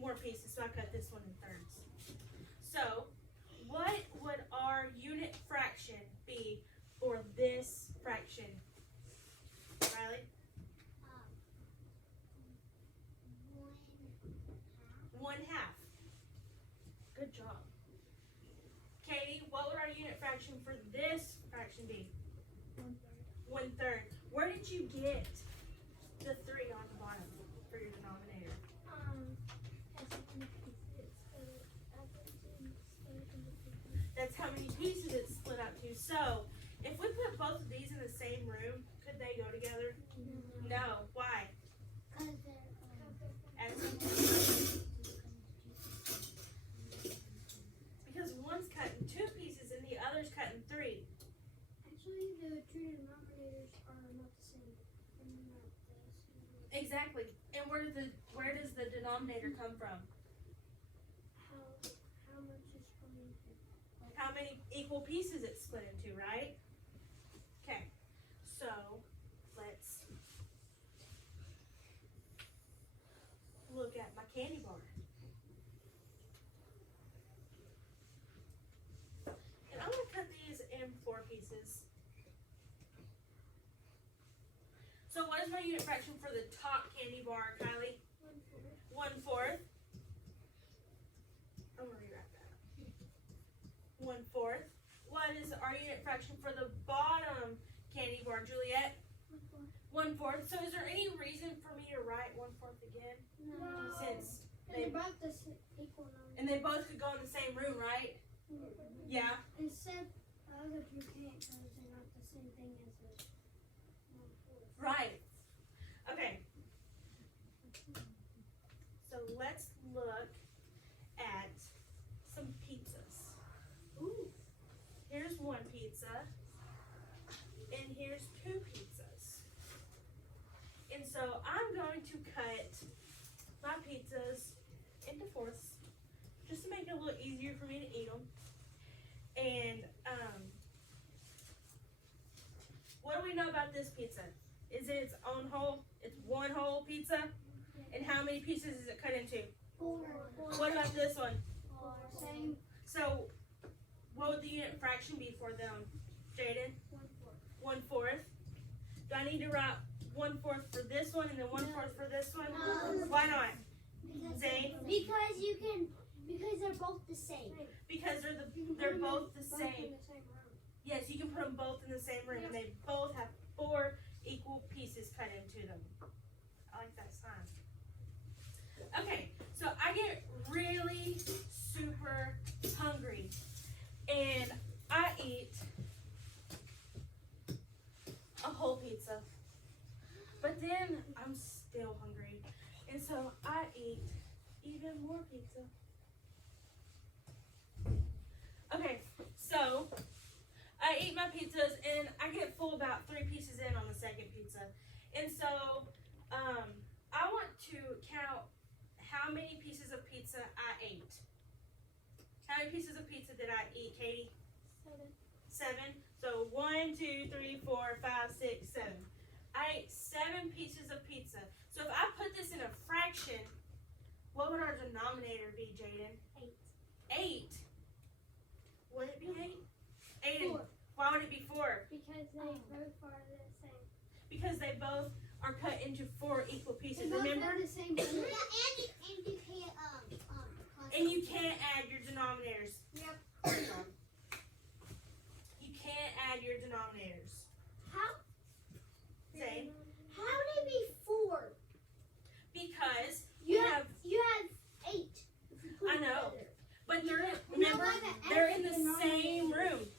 more pieces, so I cut this one in thirds. So, what would our unit fraction be for this fraction? Riley? 1/2. Good job. Katie, what would our unit fraction for this fraction be? 1/3. Where did you get the 3 on the bottom for your denominator? That's how many pieces it's split up to. So, if we put both of these in the same room, could they go together? No. Why? Because one's cut in 2 pieces and the other's cut in 3. Actually, the two denominators are not the same. Exactly. And where does the denominator come from? How much is coming in? How many equal pieces it's split into, right? Okay. So let's look at my candy bar. And I'm going to cut these in 4 pieces. So what is my unit fraction for the top candy bar, Kylie? 1/4. I'm going to rewrite that. 1/4. What is our unit fraction for the bottom candy bar, Juliet? 1/4. So is there any reason for me to write 1/4 again? No. Since They're both the equal number. and they both could go in the same room, right? Yeah. Except the other two can't because they're not the same thing as the 1/4. Right. Okay. So let's look at some pizzas. Ooh. Here's 1 pizza. And here's 2 pizzas. And so I'm going to cut my pizzas into 4ths just to make it a little easier for me to eat them. And what do we know about this pizza? Is it its own whole? It's one whole pizza? And how many pieces is it cut into? 4. What about this one? Same. So, what would the unit fraction be for them, Jaden? 1/4. Do I need to write 1/4 for this one and then 1/4 for this one? No. Why not? Zane? Because they're both the same. Because they're both the same. In the same room. Yes, you can put them both in the same room, and they both have 4 equal pieces cut into them. I like that sign. Okay, so I get really super hungry, and I eat a whole pizza. But then I'm still hungry, and so I eat even more pizza. Okay, so I eat my pizzas and I get full about 3 pieces in on the second pizza. And so I want to count how many pieces of pizza I ate. How many pieces of pizza did I eat, Katie? 7. So 1, 2, 3, 4, 5, 6, 7. I ate 7 pieces of pizza. So if I put this in a fraction, what would our denominator be, Jaden? 8. Would it be 8? 8 and 4. why would it be 4? Because they both are the same. Because they both are cut into 4 equal pieces. They both Remember? have the same. And you can't And you can't add your denominators. Yep. You can't add your denominators. How Say, would it be 4? because You you have have, 8. If you put I it know. together. but they're No, remember by the they're in extra the same denominator. room.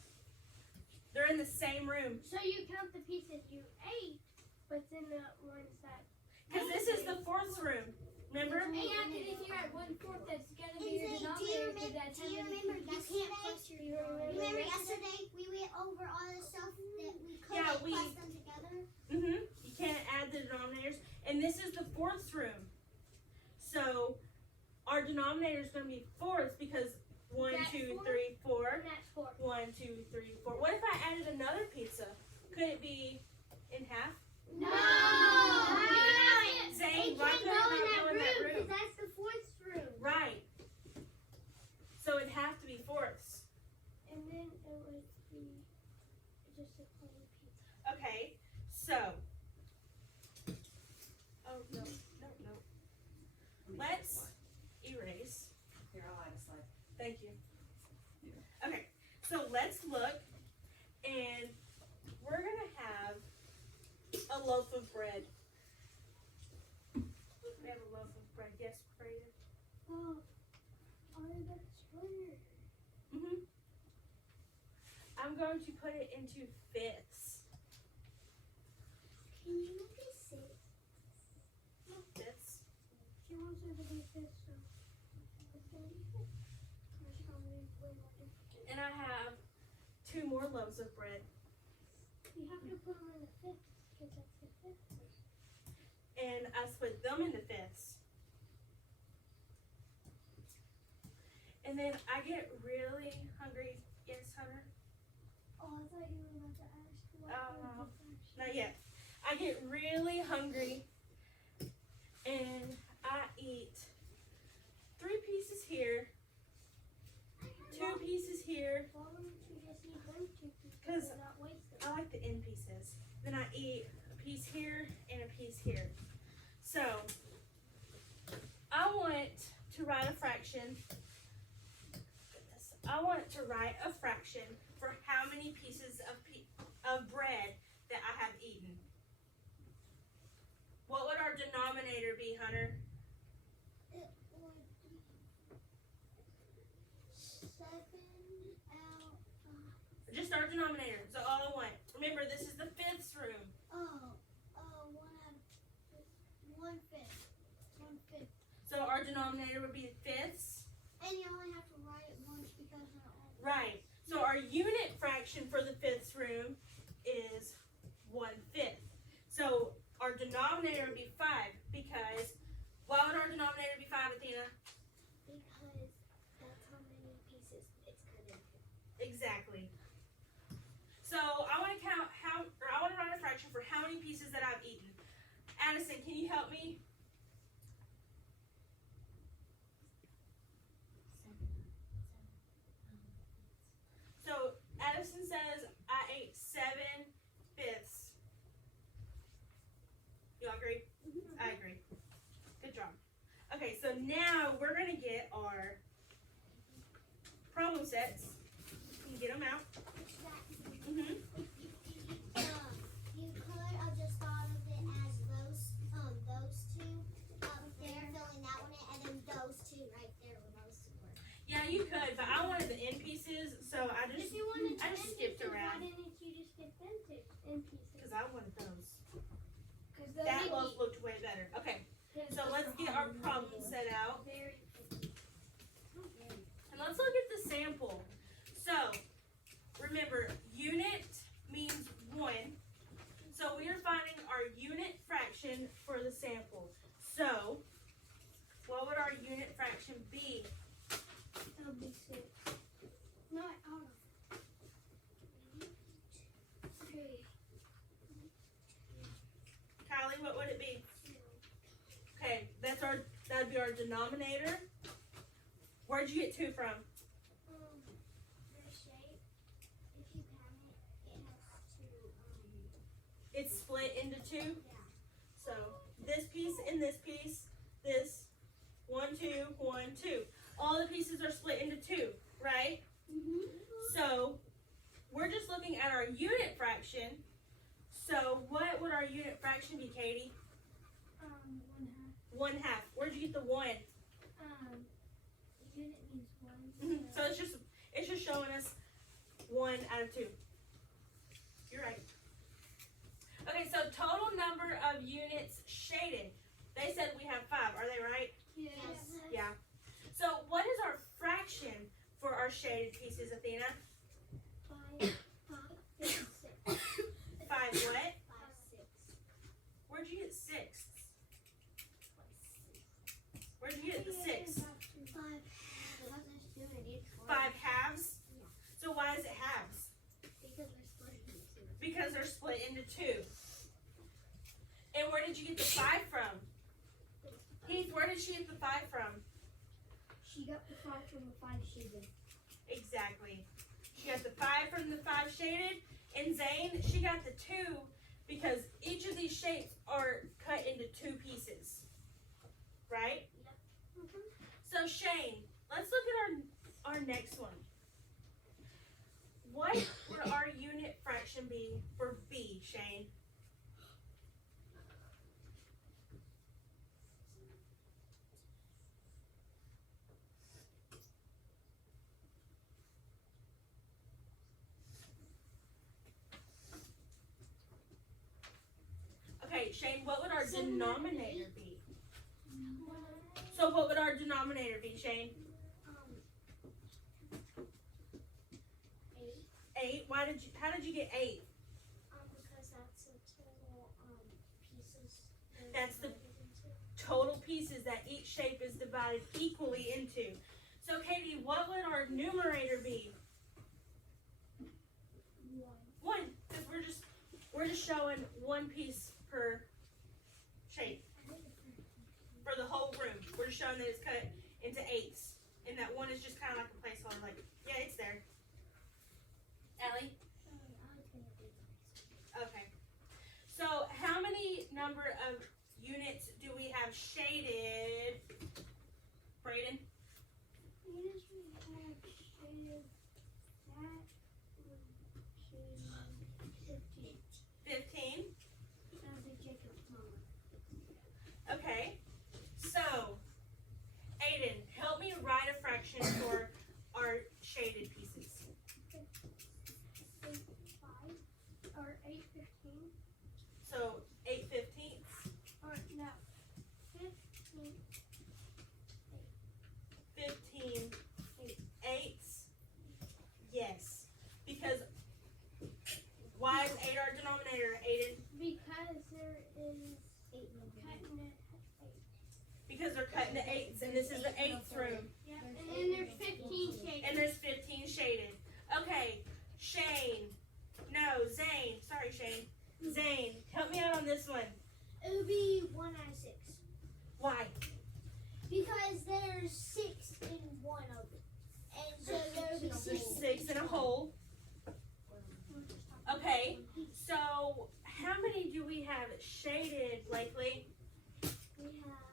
They're in the same room. So you count the pieces you ate, but then the ones that. Because this is the 4th room. Remember? And if you add 1/4, that's gonna be your denominator. Because that's Do you how many remember pieces. yesterday? Remember yesterday we went over all the stuff that we could Yeah, like, we- plus them together? You can't add the denominators. And this is the 4th room. So our denominator is going to be 4ths because 1, That's 2, 4? 3, 4. And that's 4. 1, 2, 3, 4. What if I added another pizza? Could it be in half? No! Zane, It why can't couldn't go it in not go in that room? because that's the 4th room. no, no, no. Let's erase. Here, I'll add a slide. Thank you. Okay, so let's look, and we're gonna have a loaf of bread. We have a loaf of bread. Yes, Brayden? Oh, that's weird. Mm-hmm. I'm going to put it into fifths. Can you make it 6? Fifths. She wants her to be fifth, so. And I have 2 more loaves of bread. You have to put them in the fifth, because that's the fifth. And I split them into fifths. And then I get really hungry. Yes, Hunter? Oh, I thought you were about to ask what Oh, was the fraction. Not yet. I get really hungry. And I eat 3 pieces here, 2 pieces here. Why wouldn't you just eat them 2 pieces 'Cause and not waste them? I like the end pieces. Then I eat a piece here and a piece here. So, I want to write a fraction. Goodness. I want to write a fraction for how many pieces of bread that I have eaten. What would our denominator be, Hunter? It would be 7 out. Just our denominator. So all I want. Remember, this is the fifths room. 1/5. So our denominator would be fifths. And you only have to write it once because they're all. Right. So our unit fraction for the fifths room is 1/5. So our denominator would be 5 because why would our denominator be 5, Athena? Because that's how many pieces it's cut into. Exactly. So I want to count I want to write a fraction for how many pieces that I've eaten. Addison, can you help me? So Addison says I ate 7 fifths. You all agree? I agree. Good job. Okay, so now we're gonna get our problem sets. You can get them out. Mm-hmm. You could have just thought of it as those 2 up there, filling that one in, and then those 2 right there where those 2 were. Yeah, you could, but I wanted the end pieces, so I If just you wanted I to just end skipped pieces, around. why didn't you just get them to end pieces? because I wanted those. Because That loaf looked way better. Okay, so let's get our problem set out. Very And let's look at the sample. So, remember, unit means 1. So we are finding our unit fraction for the sample. So, what would our unit fraction be? That'll be 6. No, hold on. 3. Kylie, what would it be? Okay, that'd be our denominator. Where'd you get 2 from? The shape, if you count it, it has 2. It's split into 2. Yeah. So this piece and this piece, this 1, 2, 1, 2. All the pieces are split into 2, right? Mm-hmm. So we're just looking at our unit fraction. So what would our unit fraction be, Katie? 1/2. 1/2. Where'd you get the 1? Unit means 1. So it's just showing us 1 out of 2. You're right. Okay, so total number of units shaded. They said we have 5. Are they right? Yes. Yeah. So what is our fraction for our shaded pieces, Athena? 5, 6. 5 what? 5, 6. Where'd you get 6? Where'd you get the 6? 5 halves? Yeah. So why is it halves? Because they're split into 2. Because they're split into 2. And where did you get the 5 from? Heath, where did she get the 5 from? She got the 5 from the 5 shaded. Exactly. She got the 5 from the 5 shaded, and Zane, she got the 2 because each of these shapes are cut into 2 pieces. next one. What would our unit fraction be for B, Shane? Okay, Shane, what would our denominator be? So what would our denominator be, Shane? 8. How did you get 8? Because that's the total pieces. That's the total pieces that each shape is divided equally into. So Katie, what would our numerator be? 1. Because we're just showing one piece per shape for the whole room. We're just showing that it's cut into 8s, and that 1 is just kind of like a placeholder. Like, yeah, it's there. Ellie? Okay. So how many number of units do we have shaded? Brayden? Units we have shaded, that would be 15. That would be Jacob's mama. Okay. So, Aiden, help me write a fraction for our shaded pieces. 8/5 or 8/15 So 8/15. or no 15 15 eighths. Yes. Because why is 8 our denominator, Aiden? because there is cutting it at 8. Because they're cut into 8s, and this is the 8th room. Yeah, and then there's 15 shaded. And there's 15 shaded. Okay, Shane. No, Zane. Sorry, Shane. Zane, help me out on this one. It would be 1 out of 6. Why? Because there's 6 in one of it. And so there would be 6. 6 in a hole. Okay, so how many do we have shaded, Blakely? We have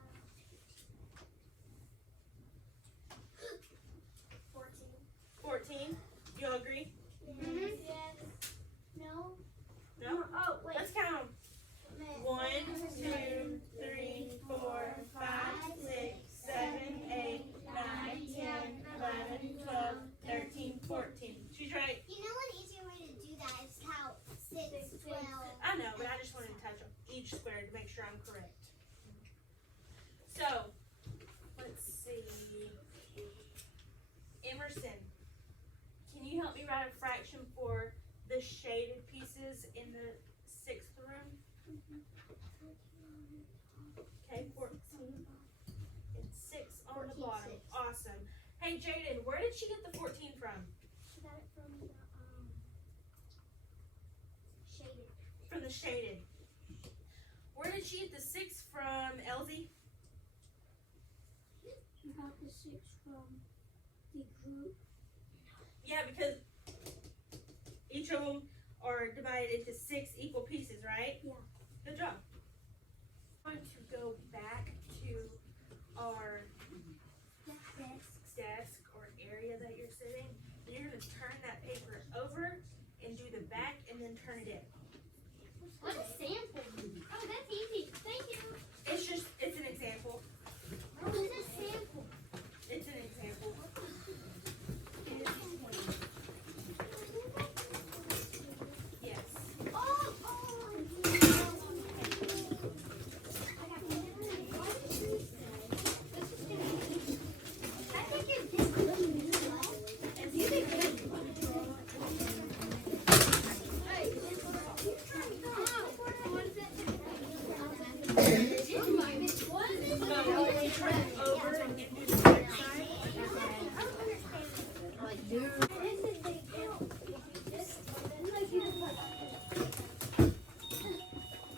14. 14. Do you all agree? Yes. No. No? Oh, wait. Let's count them. 1, 2, 3, 4, 5, 6, 7, 8, 9, 10, 11, 12, 13, 14. She's right. You know an easier way to do that is count 6, 12. I know, but I just wanted to touch on each square to make sure I'm correct. So, let's see. Emerson, can you help me write a fraction for the shaded pieces in the 6th room? Okay, 14. And 6 on the 14, bottom. 6. Awesome. Hey, Jaden, where did she get the 14 from? She got it from the shaded. From the shaded. Where did she get the 6 from, Elsie? You got the 6 from the group. Yeah, because each of them are divided into 6 equal pieces, right? Yeah. Good job. I'm going to go back to our desk or area that you're sitting. And you're going to turn that paper over and do the back and then turn it in. What a sample. Oh, that's easy. Thank you. It's an example. Oh, it's a sample. It's an example. Yes. Oh,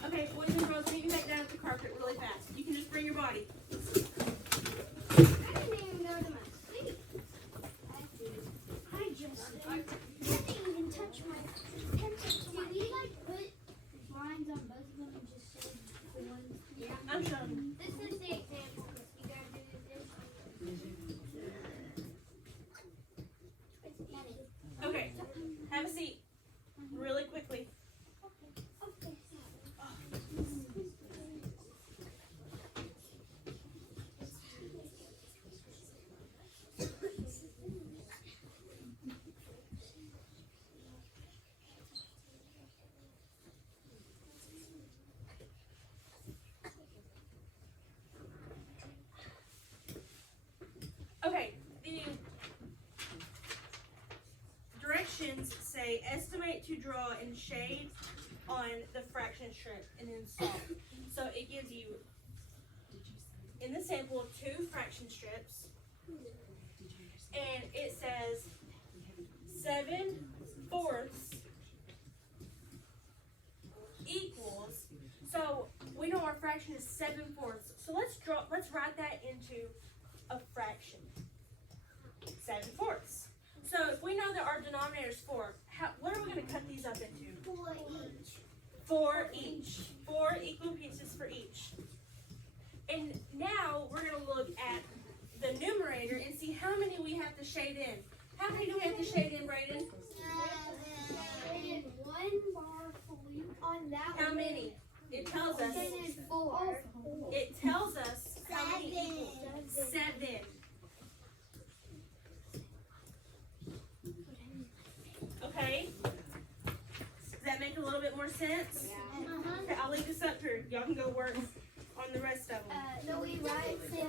Okay, boys and girls, meet me back down at the carpet really fast. You can just bring your body. I didn't even go to my sleep. I didn't even touch my pencil. did we like put Lines on both of them and just say the ones. Yeah. I'm showing. This is the example. You gotta do this. shade on the fraction strip and then solve. So it gives you, in the sample, 2 fraction strips, and it says 7/4 equals, so we know our fraction is 7/4. So let's write that into a fraction. 7/4. So if we know that our denominator is 4, what are we going to cut these up into? 4 each. 4 each. 4 equal pieces for each. And now we're going to look at the numerator and see how many we have to shade in. How many do we have to shade in, Brayden? 7. One bar fully on that How one. many? It tells us. Then it's 4. It tells us how many equals 7. Okay? Does that make a little bit more sense? Okay, I'll leave this up here. Y'all can go work on the rest of them. No, we write 7.